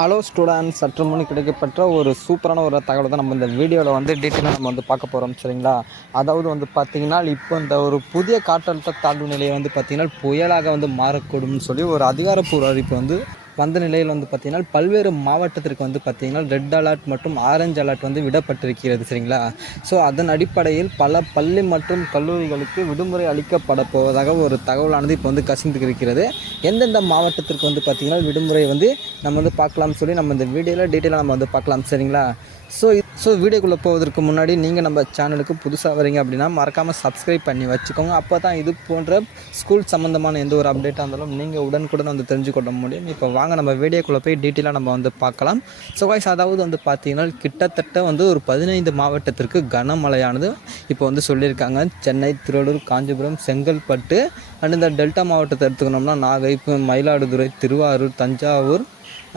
Hello students, சற்று முன் கிடைக்கப்பட்ட ஒரு சூப்பரான ஒரு தகவல் தான் நம்ம இந்த வீடியோவில் வந்து டீட்டெயிலாக நம்ம வந்து பார்க்க போகிறோம். சரிங்களா? அதாவது வந்து பார்த்திங்கன்னா, இப்போ இந்த ஒரு புதிய காற்றழுத்த தாழ்வு நிலையை வந்து பார்த்திங்கன்னா புயலாக வந்து மாறக்கூடும்னு சொல்லி ஒரு அதிகாரப்பூர்வ அறிவிப்பு வந்து வந்த நிலையில் வந்து பார்த்திங்கன்னா பல்வேறு மாவட்டத்திற்கு வந்து பார்த்திங்கன்னா ரெட் அலர்ட் மற்றும் ஆரஞ்சு அலர்ட் வந்து விடப்பட்டிருக்கிறது. சரிங்களா? ஸோ அதன் அடிப்படையில் பல பள்ளி மற்றும் கல்லூரிகளுக்கு விடுமுறை அளிக்கப்பட போவதாக ஒரு தகவலானது இப்போ வந்து கசிந்து இருக்கிறது. எந்தெந்த மாவட்டத்திற்கு வந்து பார்த்திங்கன்னா விடுமுறை வந்து நம்ம வந்து பார்க்கலாம்னு சொல்லி நம்ம இந்த வீடியோவில் டீட்டெயிலாக நம்ம வந்து பார்க்கலாம். சரிங்களா? ஸோ வீடியோக்குள்ளே போவதற்கு முன்னாடி நீங்கள் நம்ம சேனலுக்கு புதுசாக வரீங்க அப்படின்னா மறக்காமல் சப்ஸ்கிரைப் பண்ணி வச்சுக்கோங்க. அப்போ தான் இது போன்ற ஸ்கூல் சம்மந்தமான எந்த ஒரு அப்டேட்டாக இருந்தாலும் நீங்கள் உடனுக்குடன் வந்து தெரிஞ்சுக்கொள்ள முடியும். இப்போ வாங்க நம்ம வீடியோக்குள்ளே போய் டீட்டெயிலாக நம்ம வந்து பார்க்கலாம். ஸோ கைஸ், அதாவது வந்து பார்த்திங்கன்னா கிட்டத்தட்ட வந்து ஒரு 15 மாவட்டத்திற்கு கனமழையானது இப்போ வந்து சொல்லியிருக்காங்க. சென்னை, திருவள்ளூர், காஞ்சிபுரம், செங்கல்பட்டு அண்ட் இந்த டெல்டா மாவட்டத்தை எடுத்துக்கணும்னா நாகை, மயிலாடுதுறை, திருவாரூர், தஞ்சாவூர்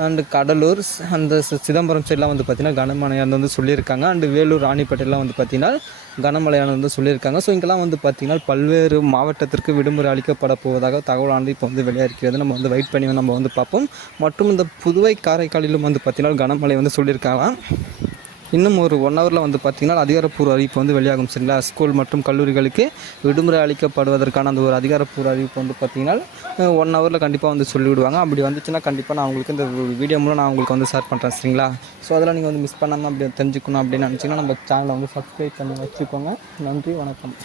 அண்டு கடலூர், அந்த சிதம்பரம் சைட்லாம் வந்து பார்த்திங்கன்னா கனமழையானது வந்து சொல்லியிருக்காங்க. அண்டு வேலூர், ராணிப்பேட்டையெல்லாம் வந்து பார்த்திங்கன்னா கனமழையானது வந்து சொல்லியிருக்காங்க. ஸோ இங்கெல்லாம் வந்து பார்த்திங்கன்னா பல்வேறு மாவட்டத்திற்கு விடுமுறை அளிக்கப்பட போவதாக தகவலானது இப்போ வந்து வெளியாகிறது. நம்ம வந்து வெயிட் பண்ணி நம்ம வந்து பார்ப்போம். மற்றும் இந்த புதுவை, காரைக்காலிலும் வந்து பார்த்திங்கன்னா கனமழை வந்து சொல்லியிருக்காங்க. இன்னும் ஒரு 1 ஹவரில் வந்து பார்த்திங்கன்னா அதிகாரப்பூர்வ அறிவிப்பு வந்து வெளியாகும். சரிங்களா? ஸ்கூல் மற்றும் கல்லூரிகளுக்கு விடுமுறை அளிக்கப்படுவதற்கான அந்த ஒரு அதிகாரப்பூர்வ அறிவிப்பு வந்து பார்த்திங்கன்னா 1 ஹவரில் கண்டிப்பாக வந்து சொல்லிவிடுவாங்க. அப்படி வந்துச்சுன்னா கண்டிப்பாக நான் உங்களுக்கு இந்த வீடியோ மூலம் நான் உங்களுக்கு வந்து ஷேர் பண்ணுறேன். சரிங்களா? ஸோ அதெல்லாம் நீங்கள் வந்து மிஸ் பண்ணாமல் அப்படி தெரிஞ்சுக்கணும் அப்படின்னு நினச்சிங்கன்னா நம்ம சேனலை வந்து சப்ஸ்கிரைப் பண்ணி வச்சுக்கோங்க. நன்றி, வணக்கம்.